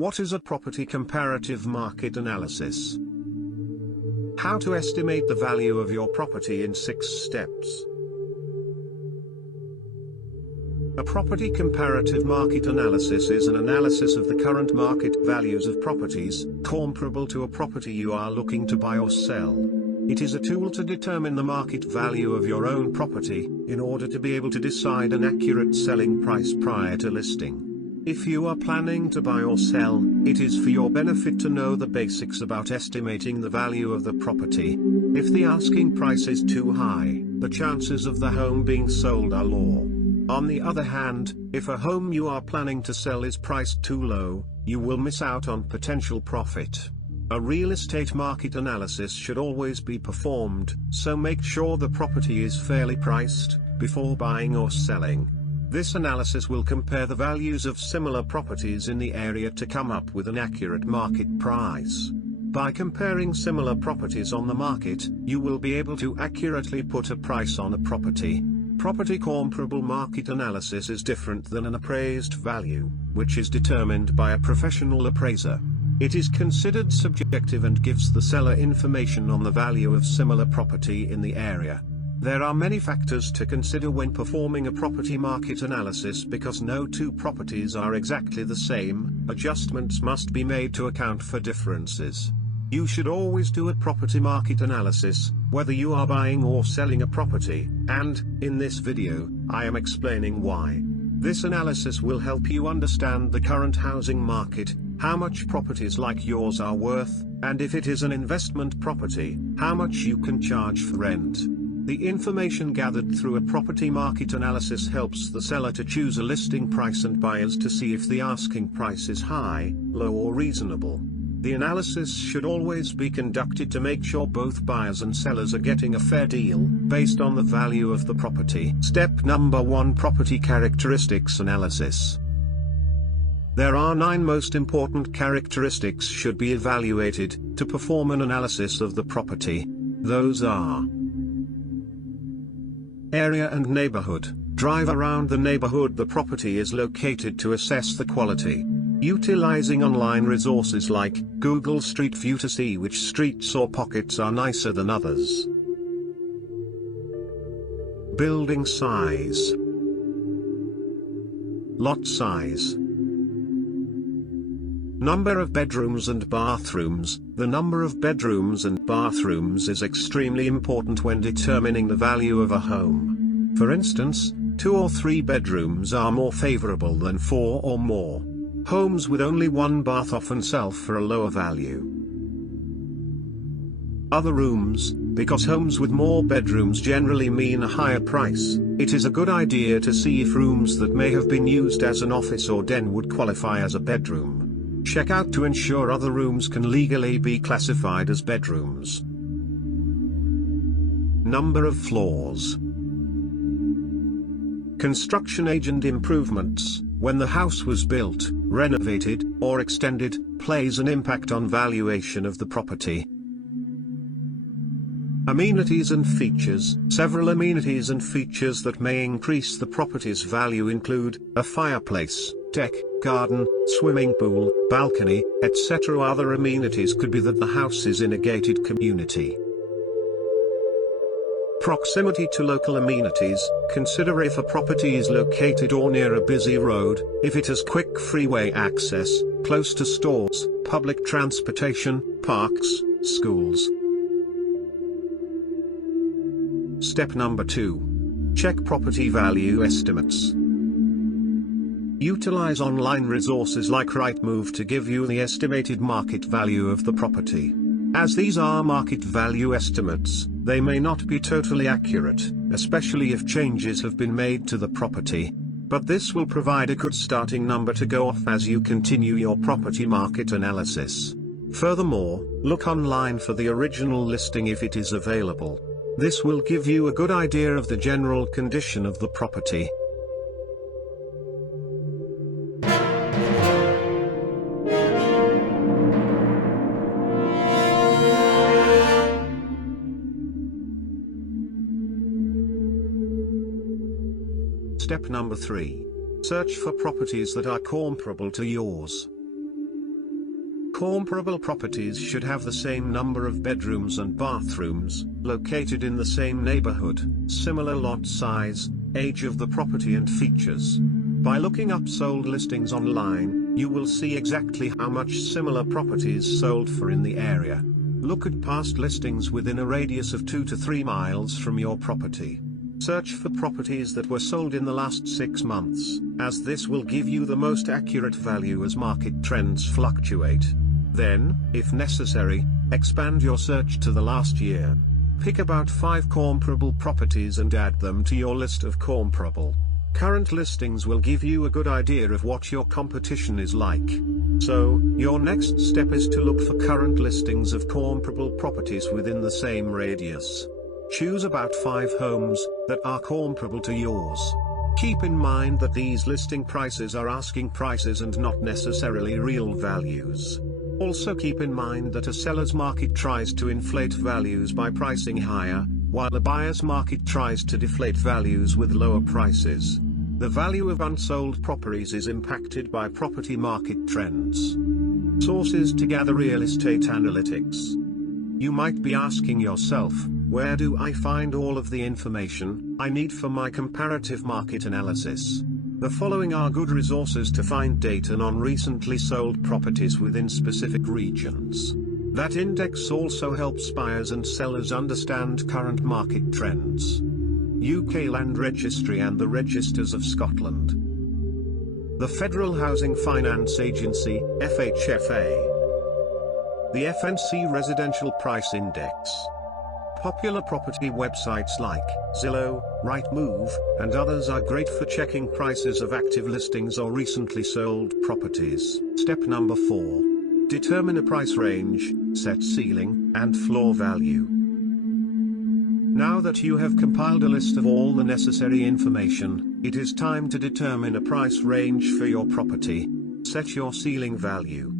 What is a property comparative market analysis? How to estimate the value of your property in 6 steps. A property comparative market analysis is an analysis of the current market values of properties, comparable to a property you are looking to buy or sell. It is a tool to determine the market value of your own property, in order to be able to decide an accurate selling price prior to listing. If you are planning to buy or sell, it is for your benefit to know the basics about estimating the value of the property. If the asking price is too high, the chances of the home being sold are low. On the other hand, if a home you are planning to sell is priced too low, you will miss out on potential profit. A real estate market analysis should always be performed, so make sure the property is fairly priced before buying or selling. This analysis will compare the values of similar properties in the area to come up with an accurate market price. By comparing similar properties on the market, you will be able to accurately put a price on a property. Property comparable market analysis is different than an appraised value, which is determined by a professional appraiser. It is considered subjective and gives the seller information on the value of similar property in the area. There are many factors to consider when performing a property market analysis because no two properties are exactly the same. Adjustments must be made to account for differences. You should always do a property market analysis, whether you are buying or selling a property, and, in this video, I am explaining why. This analysis will help you understand the current housing market, how much properties like yours are worth, and if it is an investment property, how much you can charge for rent. The information gathered through a property market analysis helps the seller to choose a listing price and buyers to see if the asking price is high, low or reasonable. The analysis should always be conducted to make sure both buyers and sellers are getting a fair deal, based on the value of the property. Step number 1: Property characteristics analysis. There are 9 most important characteristics should be evaluated to perform an analysis of the property. Those are: area and neighborhood. Drive around the neighborhood the property is located to assess the quality. Utilizing online resources like Google Street View to see which streets or pockets are nicer than others. Building size. Lot size. Number of bedrooms and bathrooms. The number of bedrooms and bathrooms is extremely important when determining the value of a home. For instance, 2 or 3 bedrooms are more favorable than 4 or more. Homes with only 1 bath often sell for a lower value. Other rooms. Because homes with more bedrooms generally mean a higher price, it is a good idea to see if rooms that may have been used as an office or den would qualify as a bedroom. Check out to ensure other rooms can legally be classified as bedrooms. Number of floors. Construction age and improvements. When the house was built, renovated, or extended, plays an impact on valuation of the property. Amenities and features. Several amenities and features that may increase the property's value include a fireplace, deck, garden, swimming pool, balcony, etc. Other amenities could be that the house is in a gated community. Proximity to local amenities. Consider if a property is located or near a busy road, if it has quick freeway access, close to stores, public transportation, parks, schools. Step number 2. Check property value estimates. Utilize online resources like Rightmove to give you the estimated market value of the property. As these are market value estimates, they may not be totally accurate, especially if changes have been made to the property. But this will provide a good starting number to go off as you continue your property market analysis. Furthermore, look online for the original listing if it is available. This will give you a good idea of the general condition of the property. Step number 3. Search for properties that are comparable to yours. Comparable properties should have the same number of bedrooms and bathrooms, located in the same neighborhood, similar lot size, age of the property and features. By looking up sold listings online, you will see exactly how much similar properties sold for in the area. Look at past listings within a radius of 2 to 3 miles from your property. Search for properties that were sold in the last 6 months, as this will give you the most accurate value as market trends fluctuate. Then, if necessary, expand your search to the last year. Pick about 5 comparable properties and add them to your list of comparable. Current listings will give you a good idea of what your competition is like. So, your next step is to look for current listings of comparable properties within the same radius. Choose about 5 homes that are comparable to yours. Keep in mind that these listing prices are asking prices and not necessarily real values. Also keep in mind that a seller's market tries to inflate values by pricing higher, while a buyer's market tries to deflate values with lower prices. The value of unsold properties is impacted by property market trends. Sources to gather real estate analytics. You might be asking yourself, where do I find all of the information I need for my comparative market analysis? The following are good resources to find data on recently sold properties within specific regions. That index also helps buyers and sellers understand current market trends. UK Land Registry and the Registers of Scotland. The Federal Housing Finance Agency, FHFA. The FNC Residential Price Index. Popular property websites like Zillow, Rightmove, and others are great for checking prices of active listings or recently sold properties. Step number 4. Determine a price range, set ceiling, and floor value. Now that you have compiled a list of all the necessary information, it is time to determine a price range for your property. Set your ceiling value.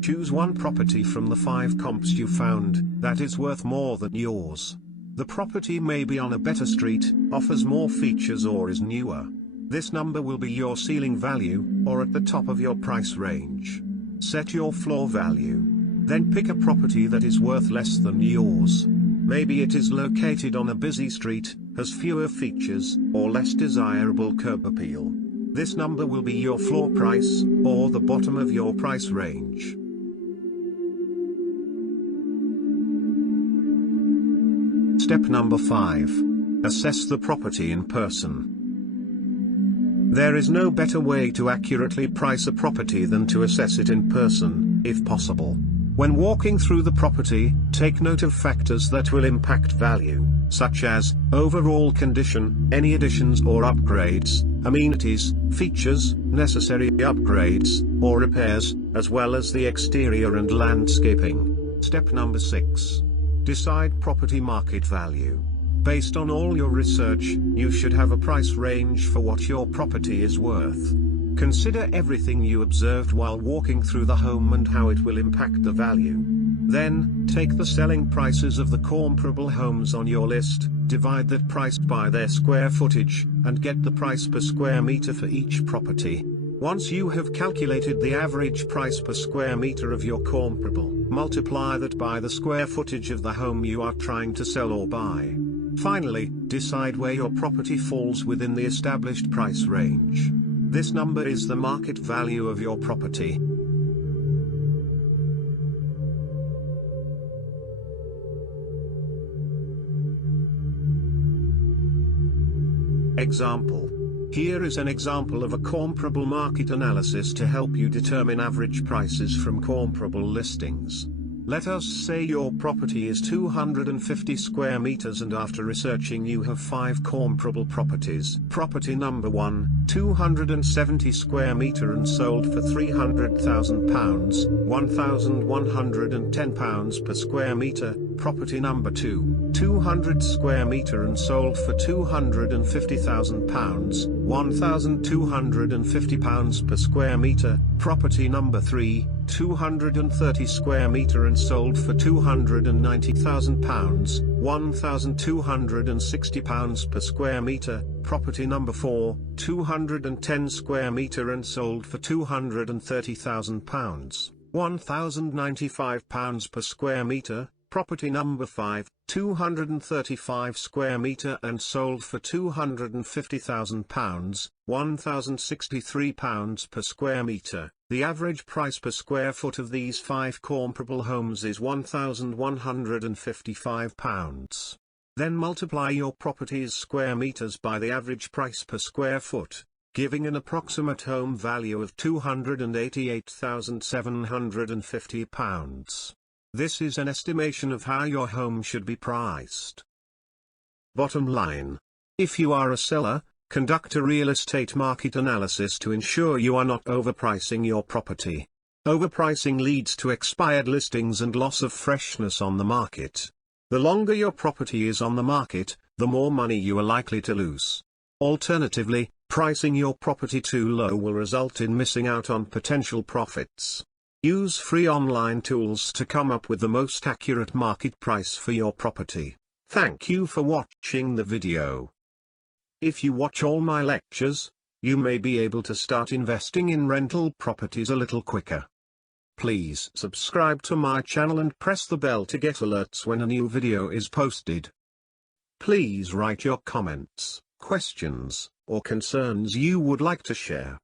Choose one property from the 5 comps you found that is worth more than yours. The property may be on a better street, offers more features, or is newer. This number will be your ceiling value, or at the top of your price range. Set your floor value. Then pick a property that is worth less than yours. Maybe it is located on a busy street, has fewer features, or less desirable curb appeal. This number will be your floor price, or the bottom of your price range. Step number 5. Assess the property in person. There is no better way to accurately price a property than to assess it in person, if possible. When walking through the property, take note of factors that will impact value, such as overall condition, any additions or upgrades, amenities, features, necessary upgrades, or repairs, as well as the exterior and landscaping. Step number 6. Decide property market value. Based on all your research, you should have a price range for what your property is worth. Consider everything you observed while walking through the home and how it will impact the value. Then, take the selling prices of the comparable homes on your list, divide that price by their square footage, and get the price per square meter for each property. Once you have calculated the average price per square meter of your comparable, multiply that by the square footage of the home you are trying to sell or buy. Finally, decide where your property falls within the established price range. This number is the market value of your property. Example. Here is an example of a comparable market analysis to help you determine average prices from comparable listings. Let us say your property is 250 square meters and after researching you have 5 comparable properties. Property number 1, 270 square meter and sold for £300,000, £1,110 per square meter. Property number 2, 200 square meter and sold for £250,000, £1,250 per square meter. Property number 3, 230 square meter and sold for £290,000, £1,260 per square meter. Property number 4, 210 square meter and sold for £230,000. £1,095 per square metre. Property number 5, 235 square metre and sold for £250,000, £1,063 per square metre. The average price per square foot of these 5 comparable homes is £1,155. Then multiply your property's square metres by the average price per square foot, giving an approximate home value of £288,750. This is an estimation of how your home should be priced. Bottom line. If you are a seller, conduct a real estate market analysis to ensure you are not overpricing your property. Overpricing leads to expired listings and loss of freshness on the market. The longer your property is on the market, the more money you are likely to lose. Alternatively, pricing your property too low will result in missing out on potential profits. Use free online tools to come up with the most accurate market price for your property. Thank you for watching the video. If you watch all my lectures, you may be able to start investing in rental properties a little quicker. Please subscribe to my channel and press the bell to get alerts when a new video is posted. Please write your comments, questions, or concerns you would like to share.